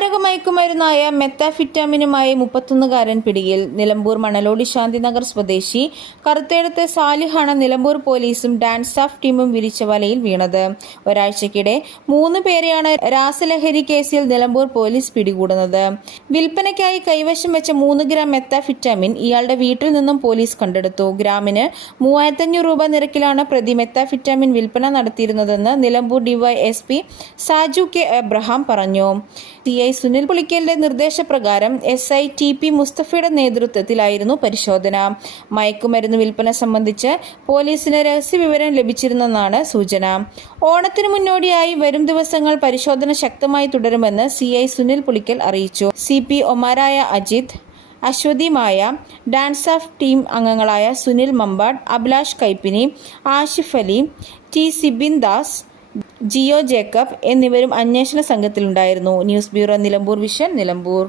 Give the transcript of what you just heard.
മയക്കുമരുന്നായ മെത്താഫിറ്റാമിനുമായി മുപ്പത്തൊന്നുകാരൻ പിടിയിൽ. നിലമ്പൂർ മണലോടി ശാന്തിനഗർ സ്വദേശി കറുത്തേടത്തെ സാലിഹാണ് നിലമ്പൂർ പോലീസും ഡാൻസ് സ്റ്റാഫ് ടീമും വിരിച്ച വലയിൽ വീണത്. ഒരാഴ്ചക്കിടെ മൂന്ന് പേരെയാണ് രാസലഹരി കേസിൽ നിലമ്പൂർ പോലീസ് പിടികൂടുന്നത്. വിൽപ്പനയ്ക്കായി കൈവശം വെച്ച മൂന്ന് ഗ്രാം മെത്താഫിറ്റാമിൻ ഇയാളുടെ വീട്ടിൽ നിന്നും പോലീസ് കണ്ടെടുത്തു. ഗ്രാമിന് മൂവായിരത്തഞ്ഞൂറ് രൂപ നിരക്കിലാണ് പ്രതി മെത്താഫിറ്റാമിൻ വിൽപ്പന നടത്തിയിരുന്നതെന്ന് Nilambur DySP Saju K Abraham പറഞ്ഞു. സി ഐ സുനിൽ പുളിക്കലിന്റെ നിർദ്ദേശപ്രകാരം എസ് ഐ ടി പി മുസ്തഫയുടെ നേതൃത്വത്തിലായിരുന്നു പരിശോധന. മയക്കുമരുന്ന് വിൽപ്പന സംബന്ധിച്ച് പോലീസിന് രഹസ്യവിവരം ലഭിച്ചിരുന്നെന്നാണ് സൂചന. ഓണത്തിന് മുന്നോടിയായി വരും ദിവസങ്ങൾ പരിശോധന ശക്തമായി തുടരുമെന്ന് സി ഐ സുനിൽ പുളിക്കൽ അറിയിച്ചു. സി പി ഒമാരായ Ajith Aswathy Maya DANSAF team അംഗങ്ങളായ സുനിൽ മമ്പാട് അഭിലാഷ് കൈപ്പിനി ആഷിഫ് അലി ടി സിബിൻ ദാസ് ജിയോ ജേക്കബ് എന്നിവരും അന്വേഷണ സംഘത്തിലുണ്ടായിരുന്നു. News bureau Nilambur vision Nilambur.